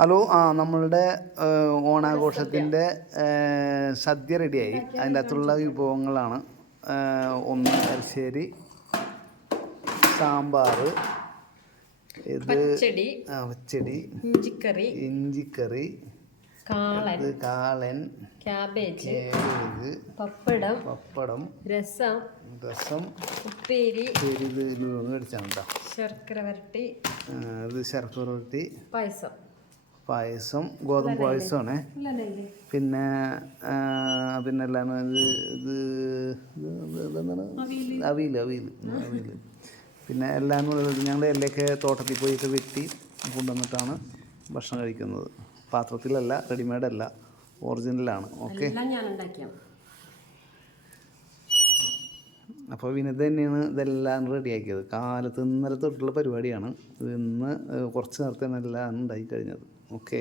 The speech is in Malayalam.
ഹലോ, നമ്മളുടെ ഓണാഘോഷത്തിൻ്റെ സദ്യ റെഡിയായി. അതിൻ്റെ അകത്തുള്ള വിഭവങ്ങളാണ്. ഒന്ന് എരിശ്ശേരി, സാമ്പാർ, ഇത് പച്ചടി, ഇഞ്ചിക്കറി, കാളൻ, ക്യാബേജ്, പപ്പടം, രസം, ഉപ്പേരി, മേടിച്ചാണ് ശർക്കര വരട്ടി, പായസം, ഗോതമ്പ് പായസമാണേ. പിന്നെല്ലാം അവിയൽ. പിന്നെ എല്ലാം ഞങ്ങൾ എല്ലയൊക്കെ തോട്ടത്തിൽ പോയിട്ട് വെട്ടി കൊണ്ടുവന്നിട്ടാണ് ഭക്ഷണം കഴിക്കുന്നത്. പാത്രത്തിലല്ല, റെഡിമെയ്ഡല്ല, ഒറിജിനലാണ്. ഓക്കെ. അപ്പോൾ വിനിത തന്നെയാണ് ഇതെല്ലാം റെഡിയാക്കിയത്. കാലത്ത് ഇന്നലെ തൊട്ടുള്ള പരിപാടിയാണ്. ഇന്ന് കുറച്ച് നേരത്തെ എല്ലാം ഉണ്ടായി കഴിഞ്ഞത്. ഓക്കെ.